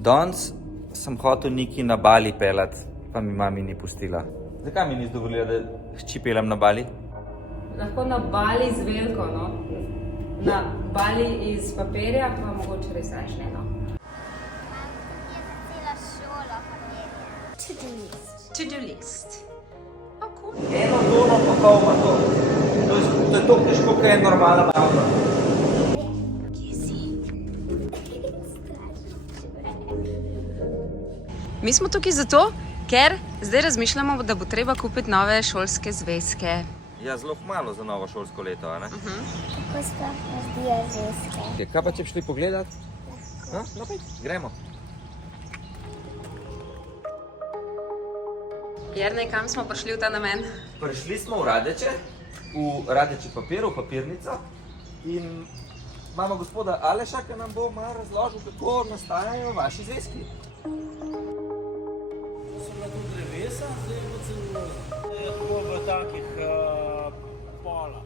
Danes sem hotel Niki na Bali peljati, pa mi mami ni pustila. Zakaj mi nisi dovolila, da hči peljem na Bali? Lahko na Bali z veliko, no. Na Bali iz papirja, pa mogoče res rašne, no. To-do list. Oh, cool. Eno tono pa pol ima to. To je toliko težko, kot je normalna avto. Mi smo tukaj zato, ker zdaj razmišljamo, da bo treba kupiti nove šolske zvezke. Ja, zelo malo za novo šolsko leto, a ne? Kako sploh ne zdijo zvezke? Kaj pa če bi šli pogledat? No, gremo. Jernej, kam smo prišli v ta namen? Prišli smo v Radeče, papir, v papirnico in imamo gospoda Aleša, ki nam bo malo razložil, kako nastajajo vaši zvezki. So bila tudi drevesa, zdaj bo celuloza. Je tako v takih polah.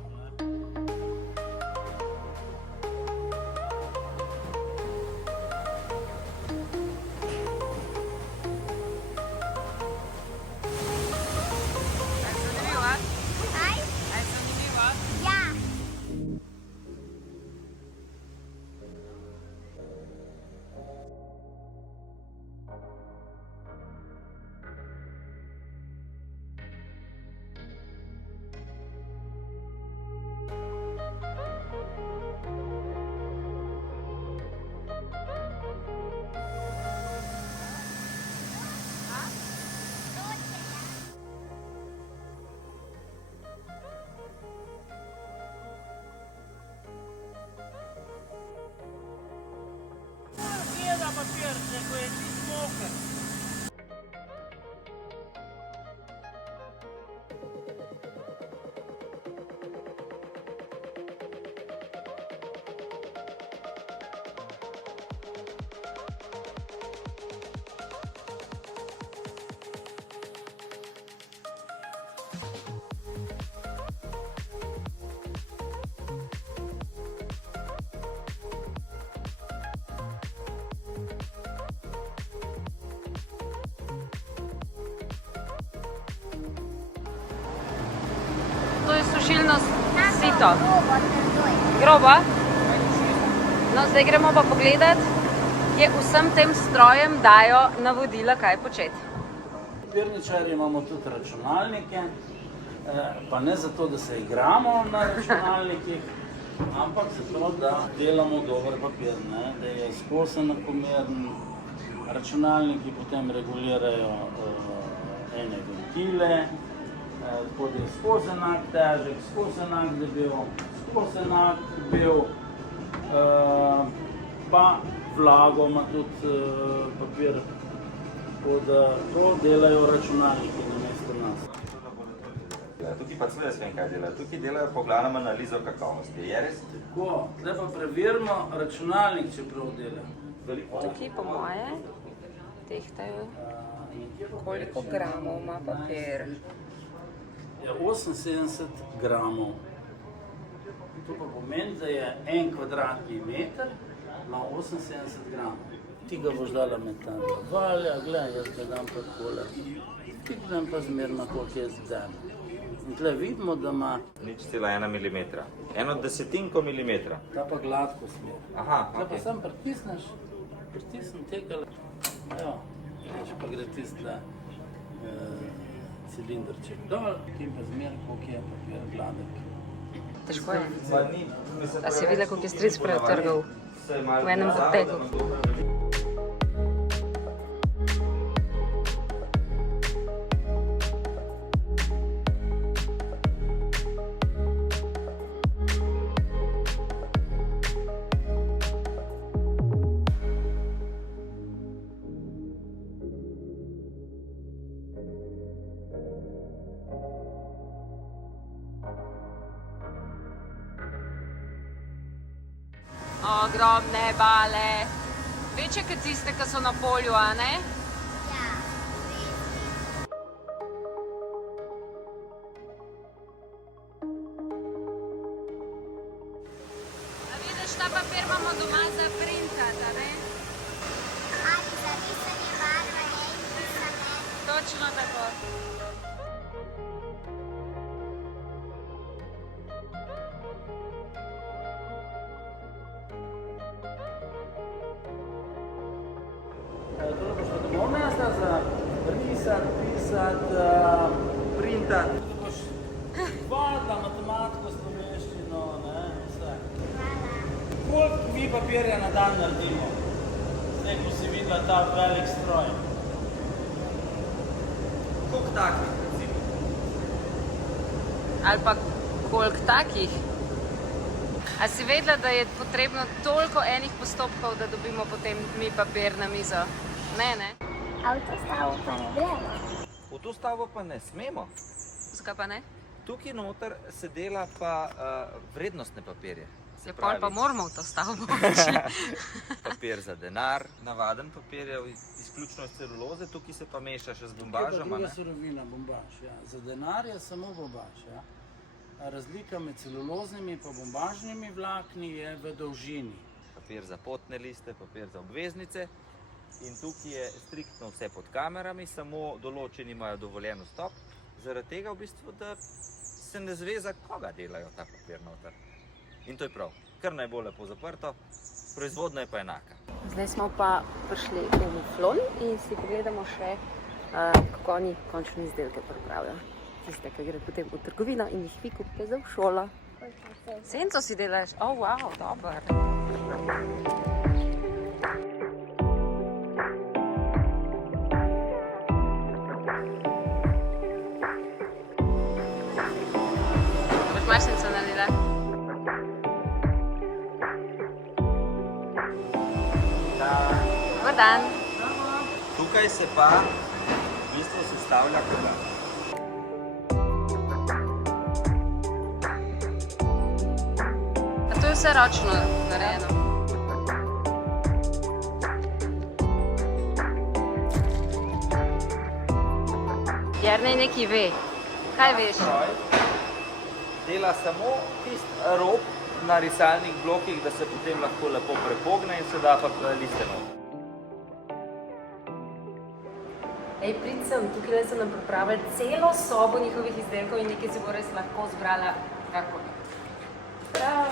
Gleda papir, ko je čist moker. To je sušilno sito. Groba? No, zdaj gremo pa pogledat, kje vsem tem strojem dajo navodila, kaj početi. Papirničarji imamo tudi računalnike, pa ne zato, da se igramo na računalnikih, ampak zato, da delamo dober papir, da je skozi enakomeren. Računalniki potem regulirajo ene ventile, tako da je skozi enak težek, skozi enak debel, skozi enak bel, pa vlago ima tudi papir, tako da to delajo računalniki namesto nas. Tukaj pa celo jaz vem, kaj delajo. Tukaj delajo po glavnem analizo kakovosti. Je res? Tako, zdaj pa preverimo računalnik, če prav dela. Tukaj po moje tehtajo, koliko gramov ima papir. Je 78 gramov. To pa pomeni, da je 1 kvadratni meter ima 78 gramov. Ti ga boš dala med ta valja, gledaj, jaz ga dam pa takole. Ti gledam pa zmerno, koliko jaz dam. In tle vidimo, da ima 0,1 milimetra. 1/10 milimetra. ta pa gladko smer. Aha, Tle pa ok. sam pritisnem tekale. Evo, vidiš, pa gre tiste cilindrček dol, in pa zmer, koliko je papir gladek. Težko je. Pa ni, A si videla, koliko je stric pretrgal v enem potegu? Ogromne bale. Večje kot tiste, ki so na polju, a ne? Ja. A vidiš, ta papir imamo doma za printati, a ne? Ali za pisati, Printati. da boš vadila matematiko, slovenščino, ne, vse. Koliko mi papirja na dan naredimo? Zdaj, ko si videla ta velik stroj. Koliko takih, recimo? Ali pa koliko takih? A si vedela, da je potrebno toliko enih postopkov, da dobimo potem mi papir na mizo? Ne. Avtostavo pa ne gremo. V to stavbo pa ne smemo. Zakaj pa ne? Tukaj noter se dela pa vrednostne papirje. Se Ja, pol pa pravi, moramo v to stavbo. papir za denar, navaden papir je izključno iz celuloze, tukaj se pa meša še z bombažem. Druga surovina, bombaž, ja. Za denar je samo bombaž, ja. Razlika med celuloznimi in bombažnimi vlakni je v dolžini. Papir za potne liste, papir za obveznice. In tukaj je striktno vse pod kamerami, samo določeni imajo dovoljen vstop. Zaradi tega v bistvu, da se ne zve, za koga delajo ta papir noter. In to je prav, kar najbolj lepo zaprto, proizvodnja je pa enaka. Zdaj smo pa prišli v Muflon in si pogledamo še, kako oni končne izdelke pripravijo. Tiste, ki gre potem v trgovino in jih vi kupite za v šolo. Senco si delaš? Oh, wow, dober. Boš mašnico naredila? Dobar dan. Tukaj se pa v bistvu sestavlja koga. A to je vse ročno narejeno? Jernej nekaj ve. Kaj veš? Stroj dela samo tisti rob na risalnih blokih, da se potem lahko lepo prepogne in se da pa liste noter. Ej, prid sem, tukaj so nam pripravili celo sobo njihovih izdelkov in nekaj si bo res lahko zbrala karkoli. Prav.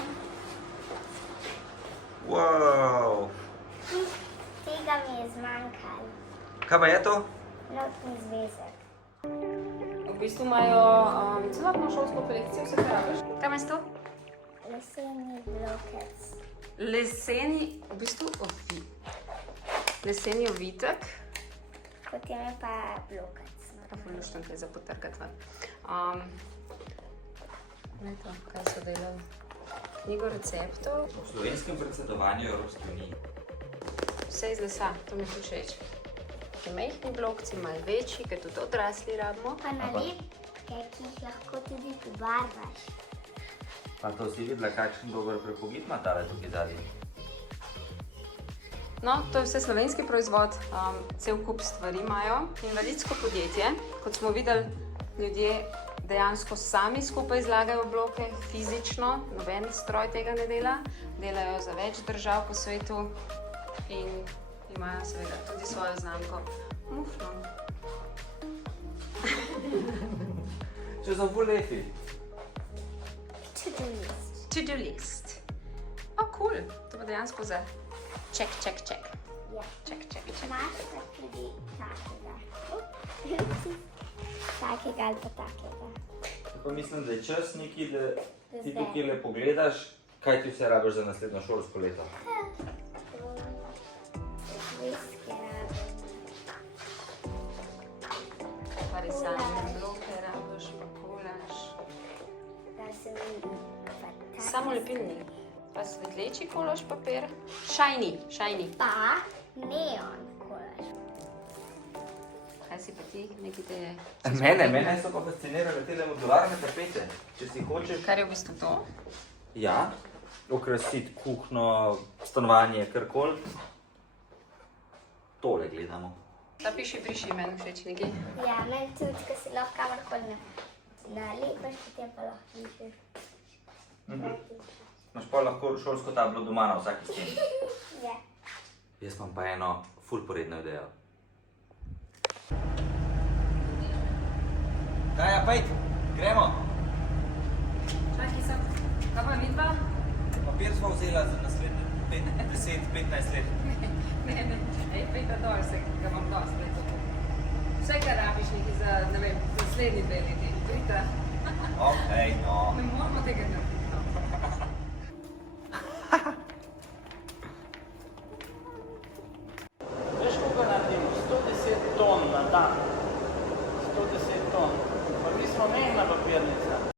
Wow. Tega mi je zmanjkalo. Kaj pa je to? Notni zvezek. V bistvu imajo celotno šolsko kolekcijo, vse kaj rabiš. Kaj imaš to? Leseni blokec. Leseni, v bistvu leseni ovitek. Potem je pa blokec. Pa fulušten kaj za potrkati ven. Ne to, kaj so delali. Knjigo receptov. V slovenskem predsedovanju Evropske unije. Vse iz lesa, to mi je všeč. Ti majhni blokci, malo večji, ker tudi odrasli rabimo. Pa nalepke, ki jih lahko tudi pobarvaš. Pa to si videla, kakšen dober prepogib ima tale tukaj zadnji. No, to je vse slovenski proizvod, cel kup stvari imajo. Invalidsko podjetje, kot smo videli, ljudje dejansko sami skupaj zlagajo bloke, fizično, noben stroj tega ne dela. Delajo za več držav po svetu in imajo seveda tudi svojo znamko Muflon. Če so bolj lepi. To-do list. To-do list. O, cool, to bo dejansko za check. Ja. Check. Imaš pa tudi takega. Takega ali pa takega. Pa mislim, da je čas neki, da ti Zdaj. tukaj le pogledaš, kaj ti vse rabiš za naslednjo šolsko leto. Zvezke rabim. Pa risalne bloke rabiš, pa kolaž. Da se mi pa tak. Samo lepilni. Pa svetleči kolaž papir. Shiny. Pa neon kolaž. Kaj si pa ti? Nekaj te je... Mene so pa fascinirale tele modularne tapete. Če si hočeš, Kar je v bistvu to? ja, okrasiti kuhno, stanovanje, karkoli. Tole gledamo. Ta piši, meni všeč nekaj. Ja, meni tudi, ko si lahko kamorkoli nalepaš, potem pa lahko pišeš. Imaš pa lahko šolsko tablo doma na vsaki steni. Ja. Jaz imam pa eno ful poredno idejo. Kaja, pejt, gremo. Čakaj sem. Kaj pa vidva? Papir smo vzela za naslednje 10-15 let. Ne. Ej, pejta dol se, ga imam dosti. Vse, kar rabiš nekaj za, ne vem, naslednji 2 leti. Vidite? Okay, no. Ne moramo tega narediti. Veš, koliko naredimo? 110 ton na dan. 110 ton. Pa mi smo mehna papirnica.